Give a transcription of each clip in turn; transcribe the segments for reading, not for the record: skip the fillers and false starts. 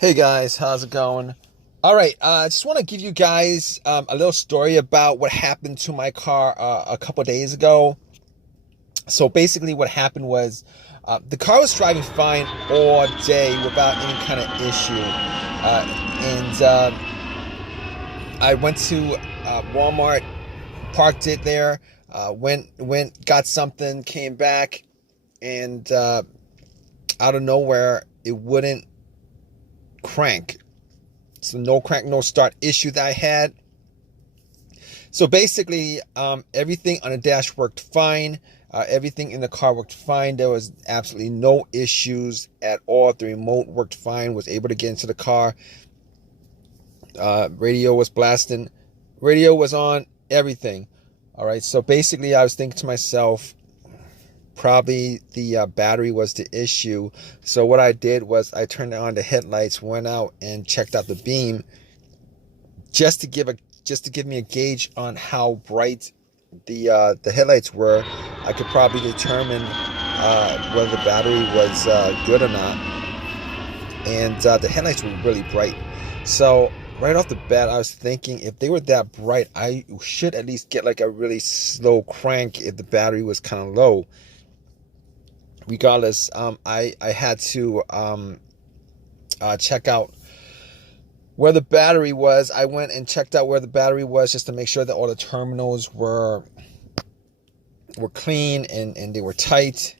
Hey guys, how's it going? All right, I just want to give you guys a little story about what happened to my car a couple days ago. So basically, what happened was the car was driving fine all day without any kind of issue, and I went to Walmart, parked it there, got something, came back, and out of nowhere, it wouldn't crank. So no crank, no start issue that I had. So basically, everything on the dash worked fine. Everything in the car worked fine. There was absolutely no issues at all. The remote worked fine. Was able to get into the car. Radio was blasting. Radio was on. Everything. All right. So basically, I was thinking to myself, probably the battery was the issue. So what I did was I turned on the headlights, went out and checked out the beam, just to give me a gauge on how bright the headlights were. I could probably determine whether the battery was good or not. And the headlights were really bright. So right off the bat, I was thinking if they were that bright, I should at least get like a really slow crank if the battery was kind of low. Regardless, I had to check out where the battery was. I went and checked out where the battery was just to make sure that all the terminals were clean and they were tight.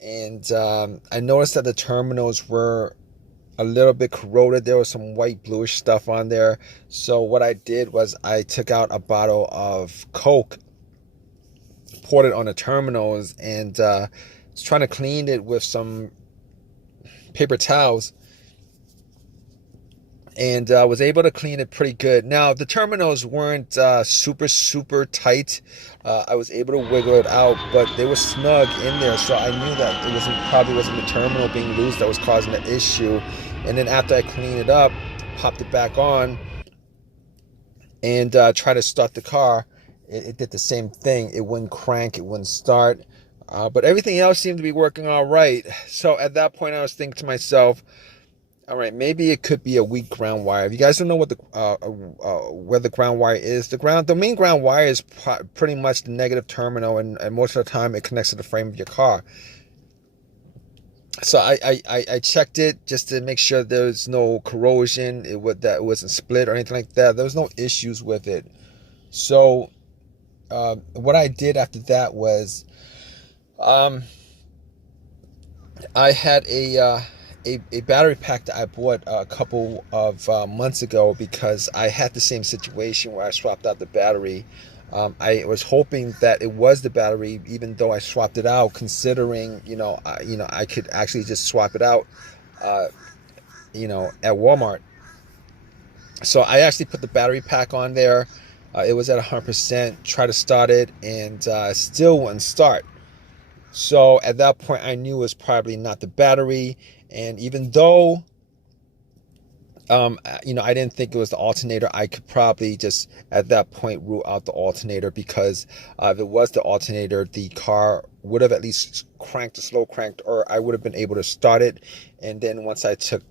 And I noticed that the terminals were a little bit corroded. There was some white bluish stuff on there. So what I did was I took out a bottle of Coke, poured it on the terminals, and was trying to clean it with some paper towels, and was able to clean it pretty good. Now the terminals weren't super tight. I was able to wiggle it out, but they were snug in there, so I knew that it probably wasn't the terminal being loose that was causing the issue. And then after I cleaned it up, popped it back on, and tried to start the car, it did the same thing. It wouldn't crank, it wouldn't start, but everything else seemed to be working all right. So at that point, I was thinking to myself, all right, maybe it could be a weak ground wire. If you guys don't know what where the ground wire is, the main ground wire is pretty much the negative terminal, and most of the time it connects to the frame of your car. So I checked it just to make sure there's no corrosion, that it wasn't split or anything like that. There was no issues with it. So what I did after that was I had a battery pack that I bought a couple of months ago, because I had the same situation where I swapped out the battery. I was hoping that it was the battery, even though I swapped it out, considering I could actually just swap it out, at Walmart. So I actually put the battery pack on there. It was at 100%. Tried to start it, and still wouldn't start. So at that point, I knew it was probably not the battery. And even though, I didn't think it was the alternator, I could probably just at that point rule out the alternator, because if it was the alternator, the car would have at least slow cranked, or I would have been able to start it. And then once I took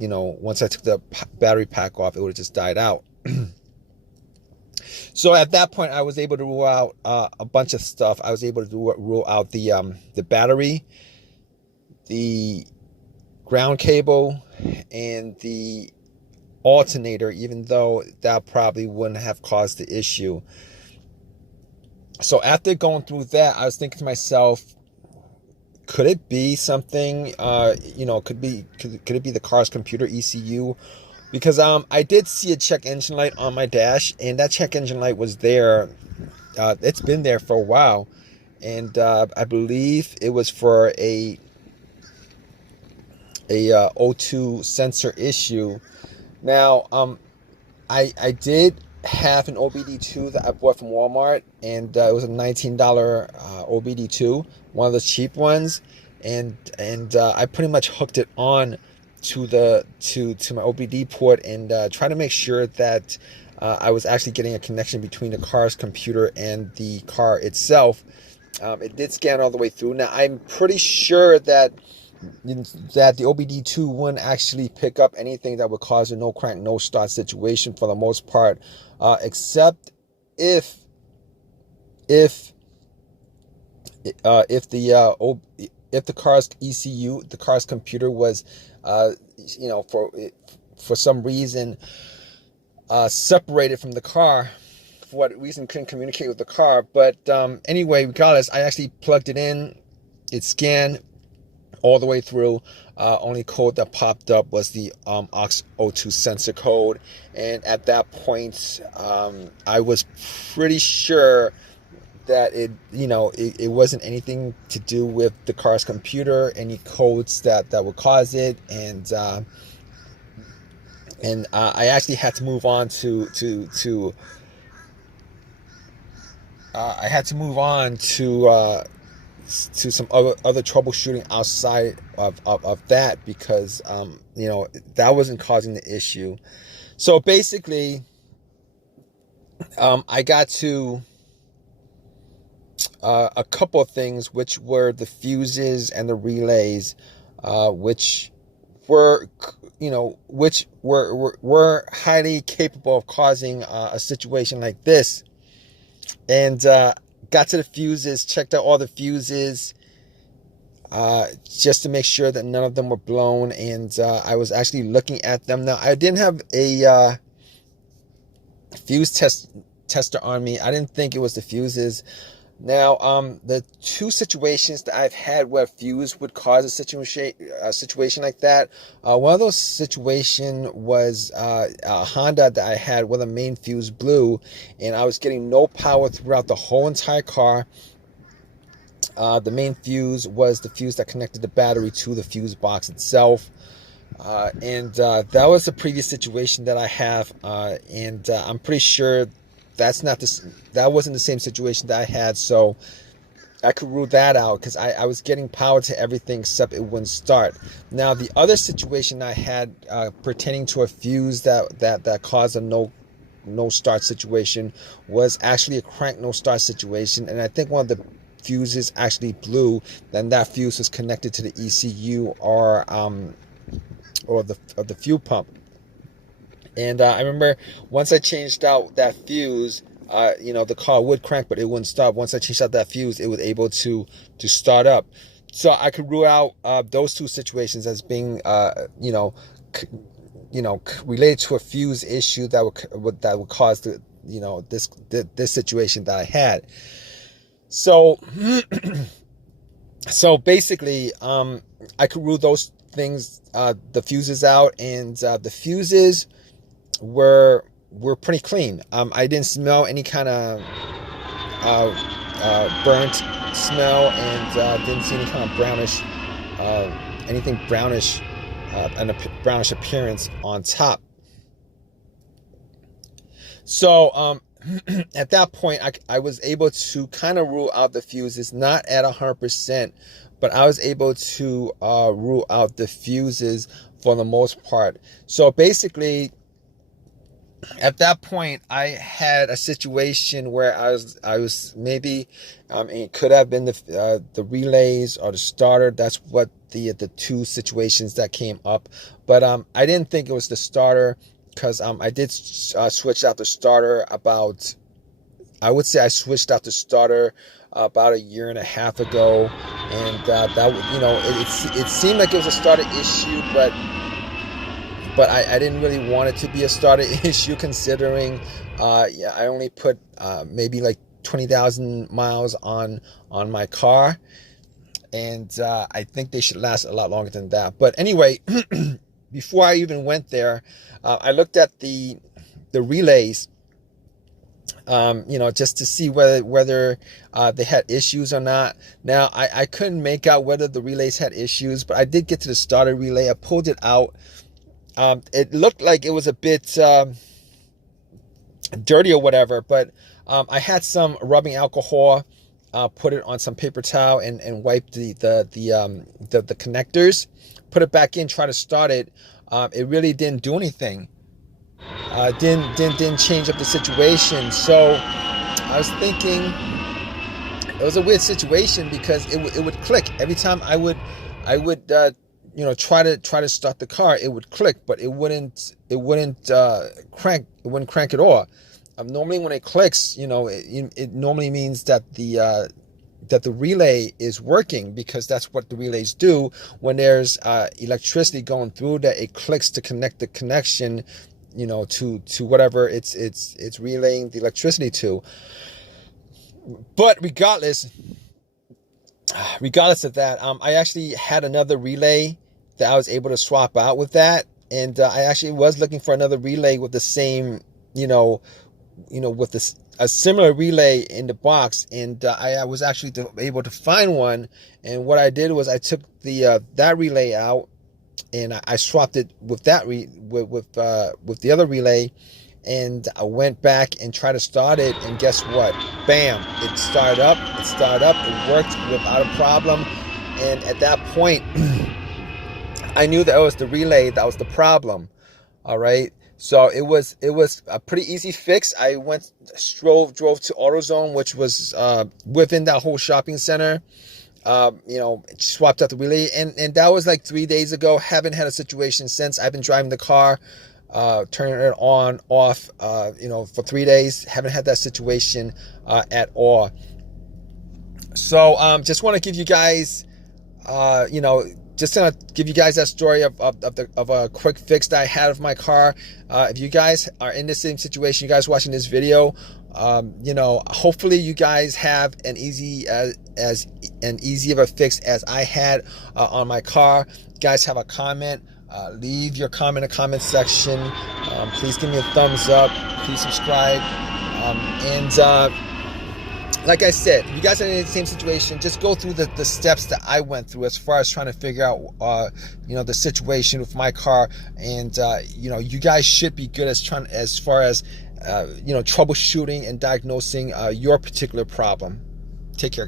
the battery pack off, it would have just died out. So at that point, I was able to rule out a bunch of stuff. I was able to rule out the battery, the ground cable, and the alternator, even though that probably wouldn't have caused the issue. So after going through that, I was thinking to myself, could it be something, could it be the car's computer ECU? Because I did see a check engine light on my dash, and that check engine light was there. It's been there for a while, and I believe it was for a O2 sensor issue. Now, I did have an OBD2 that I bought from Walmart, and it was a $19 OBD2, one of those cheap ones, and I pretty much hooked it on to my OBD port, and try to make sure that I was actually getting a connection between the car's computer and the car itself. It did scan all the way through. Now I'm pretty sure that that the OBD2 wouldn't actually pick up anything that would cause a no crank, no start situation for the most part, except if if if the car's ECU, the car's computer was, for some reason separated from the car. For what reason, couldn't communicate with the car. But anyway, regardless, I actually plugged it in. It scanned all the way through. Only code that popped up was the aux02 sensor code, and at that point, I was pretty sure that it wasn't anything to do with the car's computer, any codes that would cause it, and I actually had to move on to I had to move on to some other troubleshooting outside of that, because that wasn't causing the issue. So basically, I got to a couple of things, which were the fuses and the relays, which were highly capable of causing a situation like this. And got to the fuses, checked out all the fuses, just to make sure that none of them were blown. And I was actually looking at them. Now, I didn't have a fuse tester on me. I didn't think it was the fuses. Now, the two situations that I've had where fuse would cause a situation like that, one of those situations was a Honda that I had where the main fuse blew, and I was getting no power throughout the whole entire car. The main fuse was the fuse that connected the battery to the fuse box itself. And that was the previous situation that I have, and I'm pretty sure that wasn't the same situation that I had, so I could rule that out, because I was getting power to everything except it wouldn't start. Now, the other situation I had pertaining to a fuse that caused a no start situation was actually a crank no start situation, and I think one of the fuses actually blew. Then that fuse was connected to the ECU or the fuel pump. And I remember once I changed out that fuse, the car would crank, but it wouldn't stop. Once I changed out that fuse, it was able to start up. So I could rule out those two situations as being, related to a fuse issue that would cause this situation that I had. So, basically, I could rule those things, the fuses out, and the fuses were pretty clean. I didn't smell any kind of burnt smell, and didn't see any kind of brownish, anything brownish, and a brownish appearance on top. So at that point, I was able to kind of rule out the fuses, not at 100%, but I was able to rule out the fuses for the most part. So basically, at that point, I had a situation where I was maybe, it could have been the relays or the starter. That's what the two situations that came up. But I didn't think it was the starter, because I did switch out the starter about, I would say I switched out the starter about a year and a half ago, and it seemed like it was a starter issue, but I didn't really want it to be a starter issue, considering I only put maybe like 20,000 miles on my car, and I think they should last a lot longer than that. But anyway, before I even went there, I looked at the relays, just to see whether they had issues or not. Now, I couldn't make out whether the relays had issues, but I did get to the starter relay. I pulled it out. It looked like it was a bit dirty or whatever, but I had some rubbing alcohol, put it on some paper towel, and wiped the connectors, put it back in, try to start it. It really didn't do anything. Didn't change up the situation. So I was thinking it was a weird situation, because it would click every time I would I would try to start the car. It would click, but it wouldn't crank. It wouldn't crank at all. Normally when it clicks, it normally means that the relay is working, because that's what the relays do when there's electricity going through, that it clicks to connect the connection, to whatever it's relaying the electricity to. But regardless of that, I actually had another relay that I was able to swap out with that, and I actually was looking for another relay with the same, with a similar relay in the box, and I was actually able to find one. And what I did was I took that relay out, and I swapped it with that with the other relay, and I went back and tried to start it, and guess what? Bam! It started up. It worked without a problem. And at that point, I knew that it was the relay that was the problem. All right. So it was a pretty easy fix. I drove to AutoZone, which was within that whole shopping center. Swapped out the relay, and that was like 3 days ago. Haven't had a situation since. I've been driving the car, turning it on, off, for 3 days. Haven't had that situation at all. So just want to give you guys, just gonna give you guys that story of a quick fix that I had of my car. If you guys are in the same situation, you guys watching this video, hopefully you guys have as easy of a fix as I had on my car. You guys have a comment, leave your comment in the comment section. Please give me a thumbs up. Please subscribe. Like I said, if you guys are in the same situation, just go through the steps that I went through as far as trying to figure out, the situation with my car. And, you guys should be good as far as troubleshooting and diagnosing your particular problem. Take care, guys.